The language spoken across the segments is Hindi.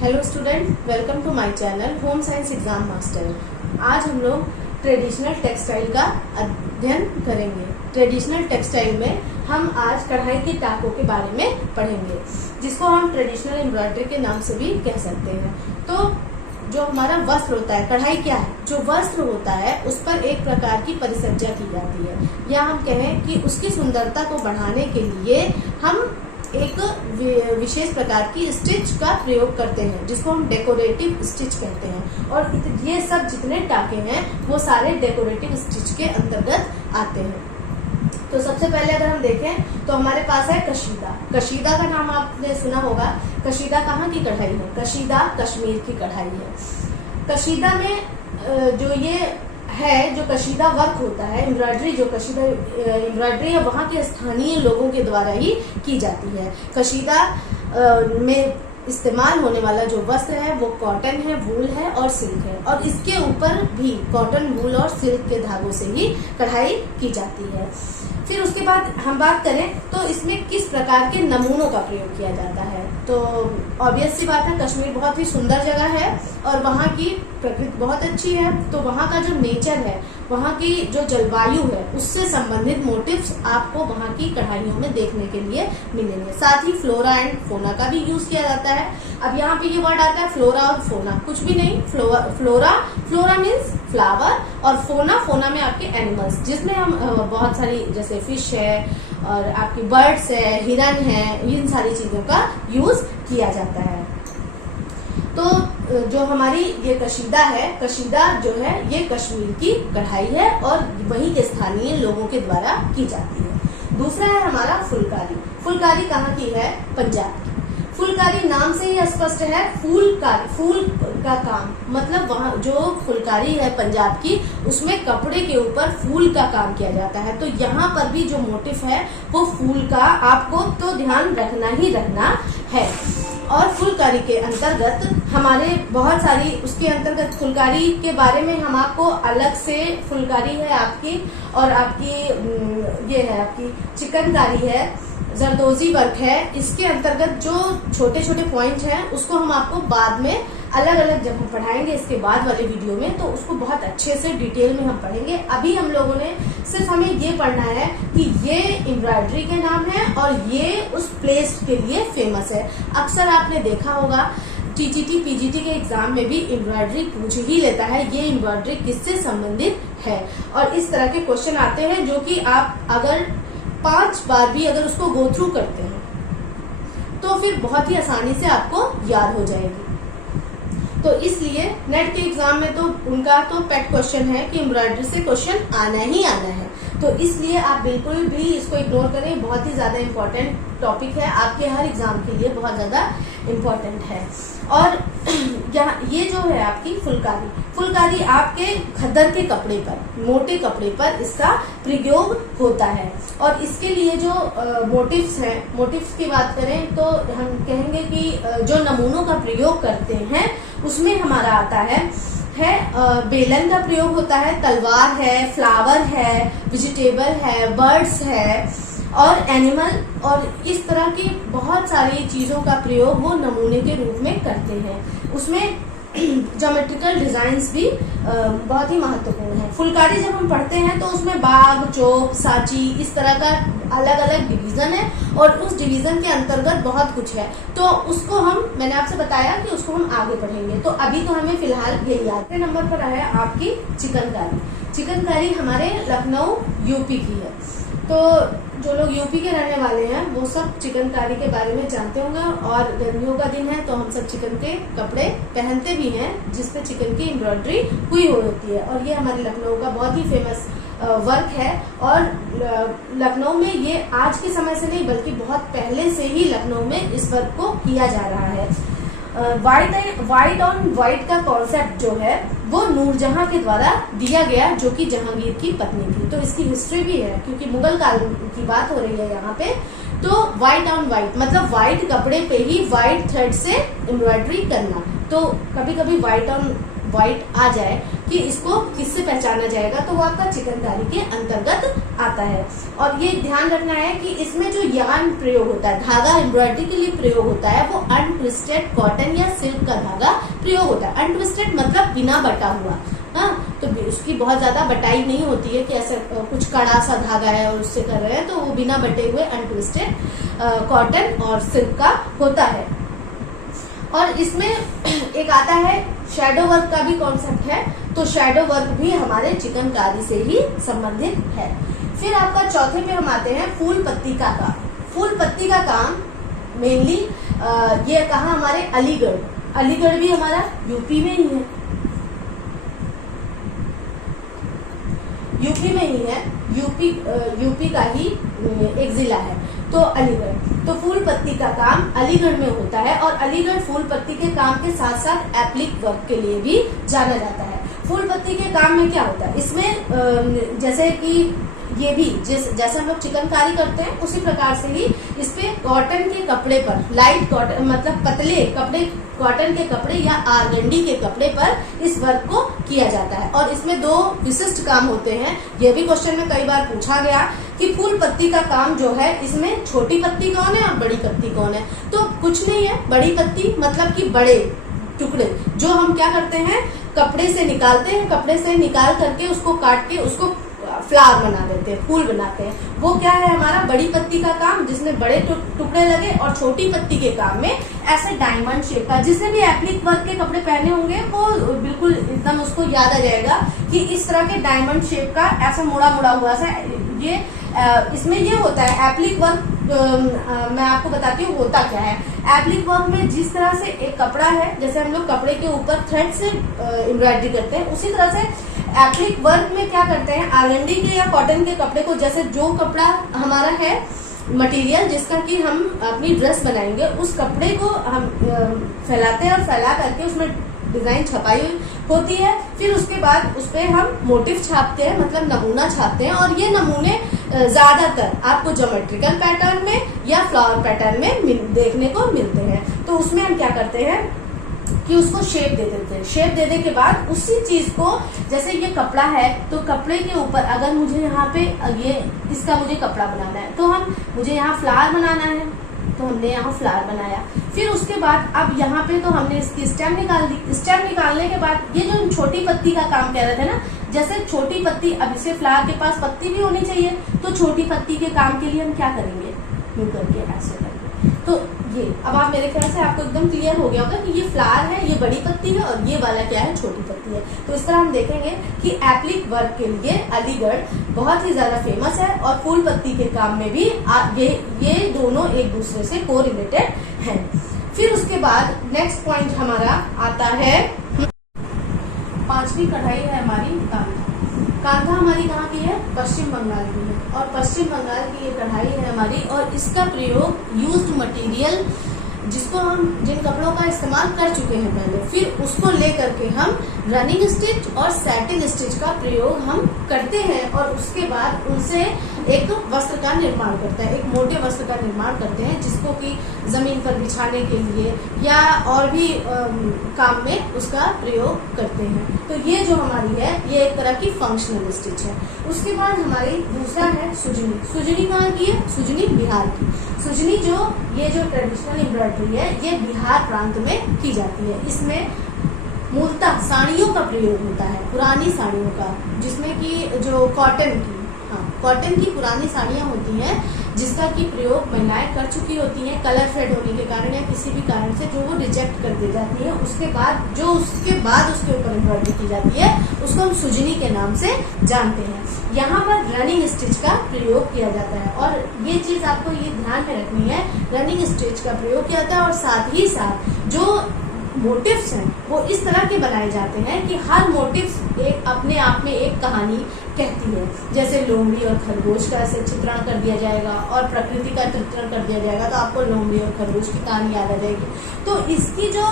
Hello student, welcome to my channel home science exam master. आज हम लोग ट्रेडिशनल टेक्सटाइल का अध्ययन करेंगे। ट्रेडिशनल टेक्सटाइल में हम आज कढ़ाई के टाकों के बारे में पढ़ेंगे, जिसको हम ट्रेडिशनल एम्ब्रॉयडरी के नाम से भी कह सकते हैं। तो जो हमारा वस्त्र होता है, कढ़ाई क्या है? जो वस्त्र होता है उस पर एक प्रकार की परिसज्जा की जाती है, या हम कहें कि उसकी सुंदरता को बढ़ाने के लिए हम एक विशेष प्रकार की स्टिच का प्रयोग करते हैं, जिसको हम डेकोरेटिव स्टिच कहते हैं। और ये सब जितने टाके हैं वो सारे डेकोरेटिव स्टिच के अंतर्गत आते हैं। तो सबसे पहले अगर हम देखें तो हमारे पास है कशीदा। कशीदा का नाम आपने सुना होगा। कशीदा कहाँ की कढ़ाई है? कशीदा कश्मीर की कढ़ाई है। कशीदा में जो ये है, जो कशीदा वर्क होता है, एम्ब्रॉयडरी, जो कशीदा एम्ब्रॉयडरी है वहाँ के स्थानीय लोगों के द्वारा ही की जाती है। कशीदा में इस्तेमाल होने वाला जो वस्त्र है वो कॉटन है, वूल है और सिल्क है, और इसके ऊपर भी कॉटन, वूल और सिल्क के धागों से ही कढ़ाई की जाती है। फिर उसके बाद हम बात करें तो इसमें किस प्रकार के नमूनों का प्रयोग किया जाता है। तो ऑब्वियस सी बात है, कश्मीर बहुत ही सुंदर जगह है और वहाँ की प्रकृति बहुत अच्छी है। तो वहाँ का जो नेचर है, वहाँ की जो जलवायु है, उससे संबंधित मोटिव्स आपको वहाँ की कढ़ाइयों में देखने के लिए मिलेंगे। साथ ही फ्लोरा एंड फोना का भी यूज किया जाता है। अब यहाँ पे ये वर्ड आता है फ्लोरा और फोना, कुछ भी नहीं। फ्लोरा मीन्स फ्लावर, और फोना में आपके एनिमल्स, जिसमें हम बहुत सारी, जैसे फिश है और आपकी बर्ड्स है, हिरन है, इन सारी चीजों का यूज किया जाता है। तो जो हमारी ये कशीदा है, कशीदा जो है ये कश्मीर की कढ़ाई है और वहीं के स्थानीय लोगों के द्वारा की जाती है। दूसरा है हमारा फुलकारी। फुलकारी कहाँ की है? पंजाब की। फुलकारी नाम से ही स्पष्ट है, फूल का काम, मतलब वहाँ जो फुलकारी है पंजाब की, उसमें कपड़े के ऊपर फूल का काम किया जाता है। तो यहाँ पर भी जो मोटिव है वो फूल का आपको तो ध्यान रखना ही रखना है। और फुलकारी के अंतर्गत हमारे बहुत सारी, उसके अंतर्गत फुलकारी के बारे में हम आपको अलग से, फुलकारी है आपकी, और आपकी ये है आपकी चिकनकारी है, जरदोजी वर्क है। इसके अंतर्गत जो छोटे छोटे पॉइंट हैं उसको हम आपको बाद में अलग अलग जब हम पढ़ाएंगे इसके बाद वाले वीडियो में, तो उसको बहुत अच्छे से डिटेल में हम पढ़ेंगे। अभी हम लोगों ने सिर्फ हमें ये पढ़ना है कि ये एम्ब्रॉयडरी के नाम है और ये उस प्लेस के लिए फेमस है। अक्सर आपने देखा होगा टीजीटी पीजीटी के एग्जाम में भी एम्ब्रॉयडरी पूछ ही लेता है, ये एम्ब्रॉयडरी किससे संबंधित है। और इस तरह के क्वेश्चन आते हैं जो कि आप अगर 5 बार भी अगर उसको गो थ्रू करते हैं तो फिर बहुत ही आसानी से आपको याद हो जाएगी। तो इसलिए नेट के एग्जाम में तो उनका तो पेट क्वेश्चन है कि एम्ब्रॉयडरी से क्वेश्चन आना ही आना है। तो इसलिए आप बिल्कुल भी इसको इग्नोर करें, बहुत ही ज्यादा इम्पोर्टेंट टॉपिक है, आपके हर एग्जाम के लिए बहुत ज्यादा इम्पोर्टेंट है। और यहाँ ये जो है आपकी फुलकारी आपके खद्दर के कपड़े पर, मोटे कपड़े पर इसका प्रयोग होता है। और इसके लिए जो मोटिव्स हैं, मोटिव्स की बात करें तो हम कहेंगे कि जो नमूनों का प्रयोग करते हैं उसमें हमारा आता है बेलन का प्रयोग होता है, तलवार है, फ्लावर है, वेजिटेबल है, बर्ड्स है और एनिमल, और इस तरह की बहुत सारी चीजों का प्रयोग वो नमूने के रूप में करते हैं। उसमें ज्योमेट्रिकल डिजाइन्स भी बहुत ही महत्वपूर्ण है। फुलकारी जब हम पढ़ते हैं तो उसमें बाग, चौक, सांची, इस तरह का अलग अलग डिवीजन है, और उस डिवीजन के अंतर्गत बहुत कुछ है। तो उसको मैंने आपसे बताया कि उसको हम आगे पढ़ेंगे। तो अभी तो हमें फिलहाल यही याद है। नंबर पर है आपकी चिकनकारी। चिकनकारी हमारे लखनऊ यूपी की है। तो जो लोग यूपी के रहने वाले हैं वो सब चिकनकारी के बारे में जानते होंगे, और गर्मियों का दिन है तो हम सब चिकन के कपड़े पहनते भी हैं जिसपे चिकन की एम्ब्रॉयडरी हुई होती है। और ये हमारे लखनऊ का बहुत ही फेमस वर्क है। और लखनऊ में ये आज के समय से नहीं बल्कि बहुत पहले से ही लखनऊ में इस वर्क को किया जा रहा है। व्हाइट ऑन व्हाइट का कॉन्सेप्ट जो है वो नूरजहां के द्वारा दिया गया, जो कि जहांगीर की पत्नी थी। तो इसकी हिस्ट्री भी है, क्योंकि मुगल काल की बात हो रही है यहाँ पे। तो व्हाइट ऑन व्हाइट मतलब व्हाइट कपड़े पे ही व्हाइट थ्रेड से एम्ब्रॉयडरी करना। तो कभी कभी व्हाइट ऑन व्हाइट आ जाए कि इसको किससे पहचाना जाएगा, तो वो आपका चिकनकारी के अंतर्गत आता है। और ये ध्यान रखना है कि इसमें जो यार्न प्रयोग होता है, धागा एम्ब्रॉयडरी के लिए प्रयोग होता है, वो अनट्विस्टेड कॉटन या सिल्क का धागा प्रयोग होता है। अनट्विस्टेड मतलब बिना बटा हुआ, हाँ, तो उसकी बहुत ज्यादा बटाई नहीं होती है कि ऐसा कुछ कड़ा सा धागा है और उससे कर रहे हैं, तो वो बिना बटे हुए अनट्विस्टेड कॉटन और सिल्क का होता है। और इसमें एक आता है शैडो वर्क का भी कॉन्सेप्ट है, तो शैडो वर्क भी हमारे चिकनकारी से ही संबंधित है। फिर आपका चौथे पे हम आते हैं फूल पत्ती का काम। फूल पत्ती का काम मेनली ये कहा हमारे अलीगढ़, अलीगढ़ भी हमारा यूपी में ही है, यूपी में ही है, यूपी का ही एक जिला है, तो अलीगढ़। तो फूल पत्ती का काम अलीगढ़ में होता है और अलीगढ़ फूल पत्ती के काम के साथ साथ एप्लिक वर्क के लिए भी जाना जाता है। फूल पत्ती के काम में क्या होता है, इसमें जैसे कि ये भी जैसे हम लोग चिकनकारी करते हैं उसी प्रकार से ही इस पे कॉटन के कपड़े पर, लाइट कॉटन मतलब पतले कपड़े, कॉटन के कपड़े या आरगंडी के कपड़े पर इस वर्क को किया जाता है। और इसमें दो विशिष्ट काम होते हैं, यह भी क्वेश्चन में कई बार पूछा गया कि फूल पत्ती का काम जो है इसमें छोटी पत्ती कौन है और बड़ी पत्ती कौन है। तो कुछ नहीं है, बड़ी पत्ती मतलब कि बड़े टुकड़े जो हम क्या करते हैं कपड़े से निकालते हैं, कपड़े से निकाल करके उसको काट के उसको फ्लावर बना देते हैं, फूल बनाते हैं, वो क्या है हमारा बड़ी पत्ती का काम, जिसमें बड़े टुकड़े लगे। और छोटी पत्ती के काम में ऐसे डायमंड शेप का, जिसने भी एप्लिक वर्क के कपड़े पहने होंगे वो बिल्कुल एकदम उसको याद आ जाएगा कि इस तरह के डायमंड शेप का ऐसा मुड़ा मुड़ा हुआ सा ये इसमें ये होता है एप्लिक वर्क। मैं आपको बताती हूँ होता क्या है। एप्लिक वर्क में जिस तरह से एक कपड़ा है, जैसे हम लोग कपड़े के ऊपर थ्रेड से एम्ब्रॉयडरी करते हैं, उसी तरह से एप्लिक वर्क में क्या करते हैं आरगंडी के या कॉटन के कपड़े को, जैसे जो कपड़ा हमारा है मटेरियल जिसका कि हम अपनी ड्रेस बनाएंगे, उस कपड़े को हम फैलाते हैं और फैला करके उसमें डिजाइन छपाई होती है। फिर उसके बाद उस पर हम मोटिव छापते हैं, मतलब नमूना छापते हैं। और ये नमूने ज्यादातर आपको ज्योमेट्रिकल पैटर्न में या फ्लावर पैटर्न में देखने को मिलते हैं। तो उसमें हम क्या करते हैं कि उसको शेप दे देते हैं। शेप देने के बाद उसी चीज को, जैसे ये कपड़ा है तो कपड़े के ऊपर अगर मुझे यहाँ पे ये इसका मुझे कपड़ा बनाना है, तो मुझे यहाँ फ्लावर बनाना है, तो हमने यहाँ फ्लावर बनाया। फिर उसके बाद अब यहाँ पे तो हमने इसकी स्टेम निकाल दी। स्टेम निकालने के बाद ये जो छोटी पत्ती का काम कह रहे थे ना, जैसे छोटी पत्ती, अब इसे फ्लावर के पास पत्ती भी होनी चाहिए, तो छोटी पत्ती के काम के लिए हम क्या करेंगे, यूं करके ऐसे करेंगे। तो ये अब आप मेरे ख्याल से आपको एकदम क्लियर हो गया होगा कि ये फ्लावर है, ये बड़ी पत्ती है और ये वाला क्या है, छोटी पत्ती है। तो इस तरह हम देखेंगे कि एप्लिक वर्क के लिए अलीगढ़ बहुत ही ज्यादा फेमस है और फूल पत्ती के काम में भी ये दोनों एक दूसरे से कोरिलेटेड हैं। फिर उसके बाद नेक्स्ट पॉइंट हमारा आता है, पांचवी कढ़ाई है हमारी कांधा। कांधा हमारी कहाँ की है, पश्चिम बंगाल की है। और पश्चिम बंगाल की ये कढ़ाई है हमारी, और इसका प्रयोग यूज्ड मटेरियल जिसको हम जिन कपड़ों का इस्तेमाल कर चुके हैं पहले, फिर उसको लेकर के हम रनिंग स्टिच और सैटिन स्टिच का प्रयोग हम करते हैं और उसके बाद उनसे एक वस्त्र का निर्माण करते हैं, एक मोटे वस्त्र का निर्माण करते हैं, जिसको कि जमीन पर बिछाने के लिए या और भी काम में उसका प्रयोग करते हैं। तो ये जो हमारी है ये एक तरह की फंक्शनल स्टिच है। उसके बाद हमारी दूसरा है सुजनी। सुजनी कहाँ की है, सुजनी बिहार की। सुजनी ये जो ट्रेडिशनल एम्ब्रॉयडरी है ये बिहार प्रांत में की जाती है। इसमें मूलतः साड़ियों का प्रयोग होता है, पुरानी साड़ियों का, जिसमें कि जो कॉटन की पुरानी साड़ियाँ होती हैं जिसका की प्रयोग महिलाएं कर चुकी होती हैं, कलर फेड होने के कारण या किसी भी कारण से जो वो रिजेक्ट कर दी जाती है, उसके बाद उसके ऊपर एम्ब्रॉयडरी की जाती है उसको हम सुजनी के नाम से जानते हैं। यहाँ पर रनिंग स्टिच का प्रयोग किया जाता है और ये चीज आपको ये ध्यान में रखनी है, रनिंग स्टिच का प्रयोग किया जाता है और साथ ही साथ जो मोटिव्स हैं वो इस तरह के बनाए जाते हैं कि हर मोटिव्स एक अपने आप में एक कहानी कहती है। जैसे लोमड़ी और खरगोश का ऐसे चित्रण कर दिया जाएगा और प्रकृति का चित्रण कर दिया जाएगा तो आपको लोमड़ी और खरगोश की कहानी याद आ जाएगी। तो इसकी जो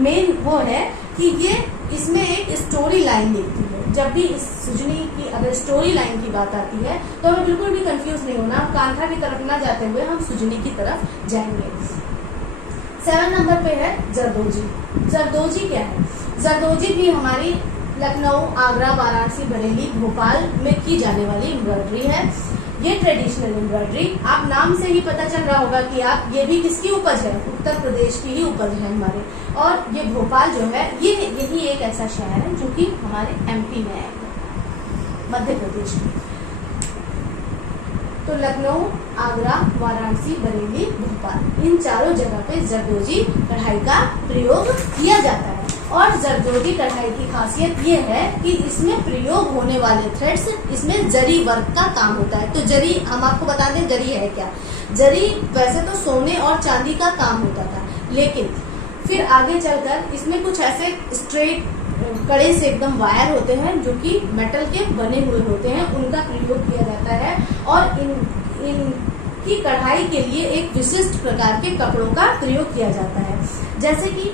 मेन वो है कि ये इसमें एक स्टोरी लाइन दिखती है। जब भी इस सुजनी की अगर स्टोरी लाइन की बात आती है तो हमें बिल्कुल भी कंफ्यूज नहीं होना, कांधा की तरफ ना जाते हुए हम सुजनी की तरफ जाएंगे। 7 नंबर पे है जरदोजी। जरदोजी क्या है, जरदोजी भी हमारी लखनऊ, आगरा, वाराणसी, बरेली, भोपाल में की जाने वाली एम्ब्रॉयडरी है। ये ट्रेडिशनल एम्ब्रॉयडरी, आप नाम से ही पता चल रहा होगा कि आप ये भी किसकी उपज है, उत्तर प्रदेश की ही उपज है हमारे। और ये भोपाल जो है यही एक ऐसा शहर है जो कि हमारे एमपी में है, मध्य प्रदेश में। तो लखनऊ, आगरा, वाराणसी, बरेली, भोपाल, इन चारों जगह पे जरदोजी कढ़ाई का प्रयोग किया जाता है। और जरदोजी कढ़ाई की खासियत ये है कि इसमें प्रयोग होने वाले थ्रेड्स, इसमें जरी वर्क का काम होता है। तो जरी, हम आपको बता दें जरी है क्या। जरी वैसे तो सोने और चांदी का काम होता था, लेकिन फिर आगे चलकर इसमें कुछ ऐसे स्ट्रेट कड़े से एकदम वायर होते हैं जो कि मेटल के बने हुए होते हैं, उनका प्रयोग किया जाता है। और इनकी कढ़ाई के लिए एक विशिष्ट प्रकार के कपड़ों का प्रयोग किया जाता है, जैसे कि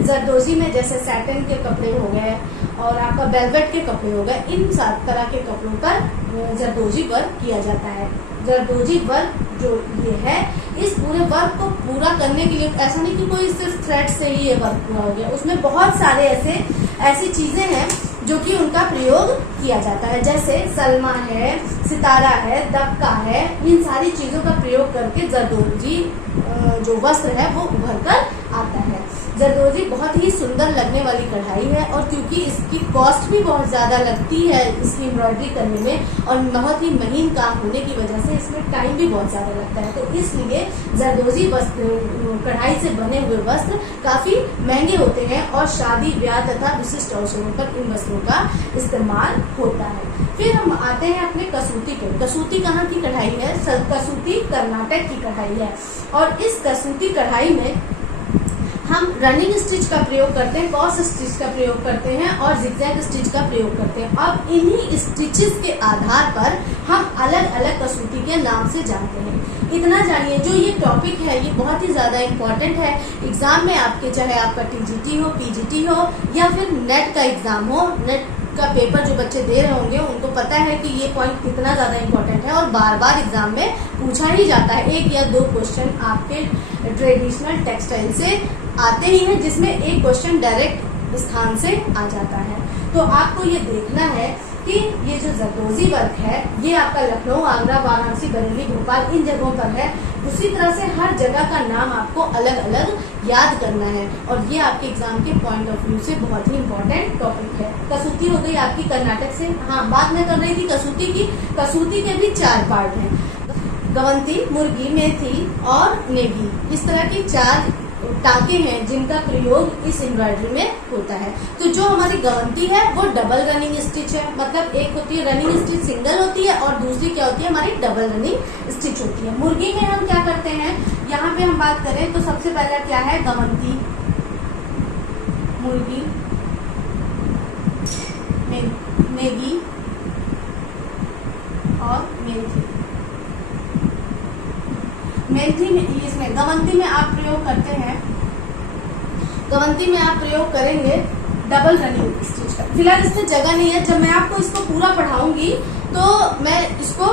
जरदोजी में जैसे सैटिन के कपड़े हो गए और आपका वेलवेट के कपड़े हो गए, इन सब तरह के कपड़ों पर जरदोजी वर्क किया जाता है। जरदोजी वर्क जो ये है, इस पूरे वर्क को पूरा करने के लिए ऐसा नहीं कि कोई सिर्फ थ्रेड से ही ये वर्क पूरा हो गया, उसमें बहुत सारे ऐसी चीजें हैं जो कि उनका प्रयोग किया जाता है, जैसे सलमा है, सितारा है, दबका है, इन सारी चीजों का प्रयोग करके जरदोजी जो वस्त्र है वो उभर कर आता है। जरदोजी बहुत ही सुंदर लगने वाली कढ़ाई है, और क्योंकि इसकी कॉस्ट भी बहुत ज़्यादा लगती है इसकी एम्ब्रॉयडरी करने में, और बहुत ही महीन काम होने की वजह से इसमें टाइम भी बहुत ज़्यादा लगता है, तो इसलिए जरदोजी वस्त्र, कढ़ाई से बने हुए वस्त्र काफ़ी महंगे होते हैं और शादी, ब्याह तथा विशिष्ट अवसरों पर इन वस्त्रों का इस्तेमाल होता है। फिर हम आते हैं अपने कसूती पे। कसूती कहाँ की कढ़ाई है? कसूती कर्नाटक की कढ़ाई है, और इस कसूती कढ़ाई में हम रनिंग स्टिच का प्रयोग करते हैं, क्रॉस स्टिच का प्रयोग करते हैं और जिगजैग स्टिच का प्रयोग करते हैं। अब इन्हीं स्टिचेस के आधार पर हम अलग अलग कसूती के नाम से जानते हैं। इतना जानिए, जो ये टॉपिक है ये बहुत ही ज़्यादा इम्पोर्टेंट है एग्जाम में आपके, चाहे आपका टीजीटी हो, पीजीटी हो या फिर नेट का एग्जाम हो। नेट का पेपर जो बच्चे दे रहे होंगे उनको पता है कि ये पॉइंट कितना ज़्यादा इम्पोर्टेंट है, और बार बार एग्जाम में पूछा ही जाता है। 1 या 2 क्वेश्चन आपके ट्रेडिशनल टेक्सटाइल से आते ही हैं, जिसमें एक क्वेश्चन डायरेक्ट स्थान से आ जाता है। तो आपको ये देखना है कि ये जो जरदोजी वर्क है ये आपका लखनऊ, आगरा, वाराणसी, बरेली, भोपाल, इन जगहों पर है। उसी तरह से हर जगह का नाम आपको अलग अलग याद करना है, और ये आपके एग्जाम के पॉइंट ऑफ व्यू से बहुत ही इम्पोर्टेंट टॉपिक है। कसूती हो गई आपकी कर्नाटक से। हाँ, बात मैं कर रही थी कसूती की। कसूती के भी 4 पार्ट हैं, गवंती, मुर्गी, मेथी और नेगी। इस तरह की 4 टांके हैं जिनका प्रयोग इस एम्ब्रॉयडरी में होता है। तो जो हमारी गवंती है वो डबल रनिंग स्टिच है, मतलब एक होती है रनिंग स्टिच सिंगल होती है, और दूसरी क्या होती है हमारी डबल रनिंग स्टिच होती है। मुर्गी में हम क्या करते हैं, यहाँ पे हम बात करें तो सबसे पहला क्या है, गवंती, मुर्गी, नेगी और मेथी। मेथी में, इसमें गवंती में आप प्रयोग करते हैं, गवंती में आप प्रयोग करेंगे डबल रनिंग स्टिच का। फिलहाल इसमें जगह नहीं है, जब मैं आपको इसको पूरा पढ़ाऊंगी तो मैं इसको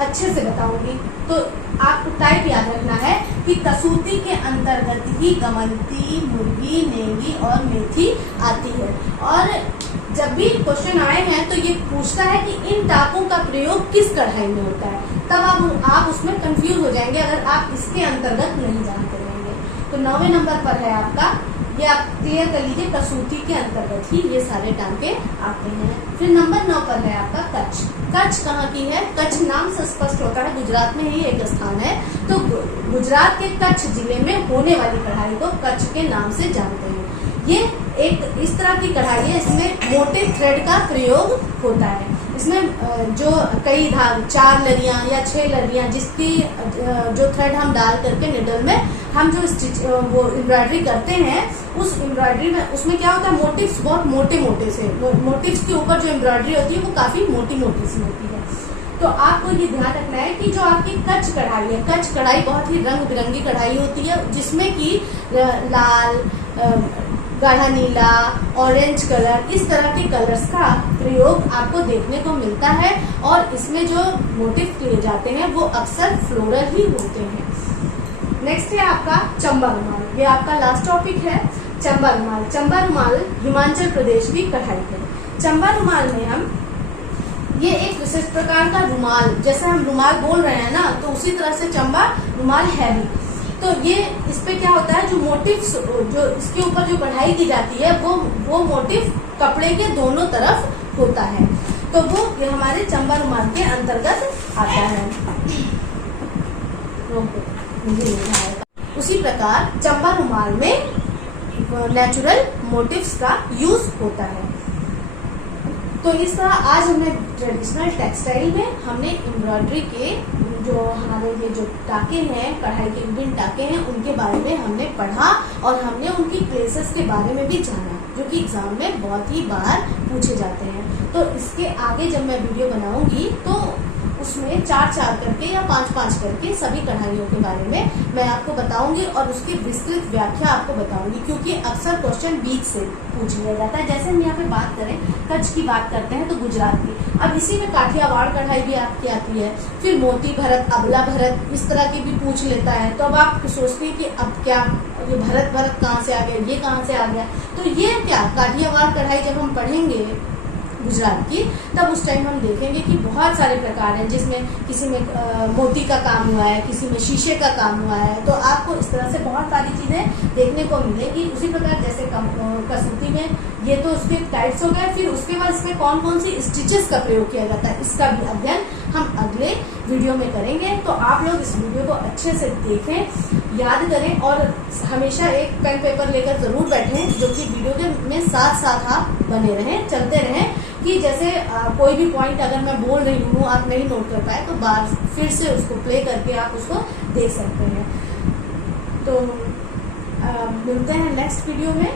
अच्छे से बताऊंगी। तो आपको टाइप याद रखना है कि कसूती के अंतर्गत ही गवंती, मुर्गी, नेगी और मेथी आती है। और जब भी क्वेश्चन आए हैं तो ये पूछता है कि इन टापों का प्रयोग किस कढ़ाई में होता है, तब आप उसमें कंफ्यूज हो जाएंगे अगर आप इसके अंतर्गत नहीं जानते रहेंगे। तो 9वें नंबर पर है आपका, ये आप क्लियर कर लीजिए, कसूती के अंतर्गत ही ये सारे टांके आते हैं। फिर नंबर 9 पर है आपका कच्छ। कच्छ कहाँ की है? कच्छ नाम से स्पष्ट होता है गुजरात में ही एक स्थान है, तो गुजरात के कच्छ जिले में होने वाली कढ़ाई को कच्छ के नाम से जानते हैं। ये एक इस तरह की कढ़ाई है, इसमें मोटे थ्रेड का प्रयोग होता है। इसमें जो कई धाग, 4 लड़ियां या 6 लड़ियां, जिसकी जो थ्रेड हम डाल करके निडल में हम जो स्टिच वो एम्ब्रॉयडरी करते हैं, उस एम्ब्रॉयडरी में उसमें क्या होता है, मोटिव्स बहुत मोटे मोटे से, मोटिव्स के ऊपर जो एम्ब्रॉयडरी होती है वो काफी मोटी मोटी सी होती है। तो आपको ये ध्यान रखना है कि जो आपकी कच्छ कढ़ाई है, कच्छ कढ़ाई बहुत ही रंग बिरंगी कढ़ाई होती है, जिसमें कि लाल, गाढ़ा नीला, ऑरेंज कलर, इस तरह के कलर्स का प्रयोग आपको देखने को मिलता है, और इसमें जो मोटिव किए जाते हैं वो अक्सर फ्लोरल ही होते हैं। नेक्स्ट है आपका चंबा रुमाल, ये आपका लास्ट टॉपिक है। चंबा रुमाल। चंबा रुमाल हिमाचल प्रदेश की कढ़ाई है। चंबा रुमाल में हम ये एक विशिष्ट प्रकार का रुमाल, जैसे हम रुमाल बोल रहे हैं ना, तो उसी तरह से चंबा रुमाल है भी। तो ये इस पे क्या होता है, जो मोटिव्स, जो इसके ऊपर जो कढ़ाई की जाती है वो मोटिव कपड़े के दोनों तरफ होता है, तो वो ये हमारे चंबा रुमाल के अंतर्गत आता है। उसी प्रकार चंबा रुमाल में नेचुरल मोटिव्स का यूज होता है। तो इस तरह आज हमने ट्रेडिशनल टेक्सटाइल में हमने एम्ब्रॉयडरी के जो हमारे ये जो टाके हैं, कढ़ाई के विभिन्न टाके हैं, उनके बारे में हमने पढ़ा और हमने उनकी प्लेसेस के बारे में भी जाना, जो कि एग्जाम में बहुत ही बार पूछे जाते हैं। तो इसके आगे जब मैं वीडियो बनाऊंगी तो उसमें 4-4 करके या 5-5 करके सभी कढ़ाइयों के बारे में मैं आपको बताऊंगी और उसकी विस्तृत व्याख्या आपको बताऊंगी, क्योंकि अक्सर क्वेश्चन बीच से पूछ लिया जाता है। जैसे हम यहाँ पे बात करें, कच्छ की बात करते हैं तो गुजरात की, अब इसी में काठियावाड़ कढ़ाई भी आपकी आती है, फिर मोती भरत, अबला भरत, इस तरह की भी पूछ लेता है। तो अब आप सोचते हैं कि अब क्या ये भरत कहाँ से आ गया, ये कहाँ से आ गया, तो ये क्या काठियावाड़ कढ़ाई जब हम पढ़ेंगे गुजरात की, तब उस टाइम हम देखेंगे कि बहुत सारे प्रकार हैं, जिसमें किसी में मोती का काम हुआ है, किसी में शीशे का काम हुआ है। तो आपको इस तरह से बहुत सारी चीज़ें देखने को मिलेगी। उसी प्रकार जैसे कसूती में ये तो उसके टाइप्स हो गए, फिर उसके बाद इसमें कौन कौन सी स्टिचेस का प्रयोग किया जाता है, इसका भी अध्ययन हम अगले वीडियो में करेंगे। तो आप लोग इस वीडियो को अच्छे से देखें, याद करें और हमेशा एक पेन पेपर लेकर जरूर बैठें, जो कि वीडियो के में साथ साथ आप बने रहें, चलते रहें, कि जैसे कोई भी पॉइंट अगर मैं बोल रही हूँ आप नहीं नोट कर पाए तो बार फिर से उसको प्ले करके आप उसको देख सकते हैं। तो मिलते हैं नेक्स्ट वीडियो में।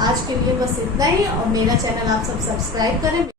आज के लिए बस इतना ही, और मेरा चैनल आप सब सब्सक्राइब करें।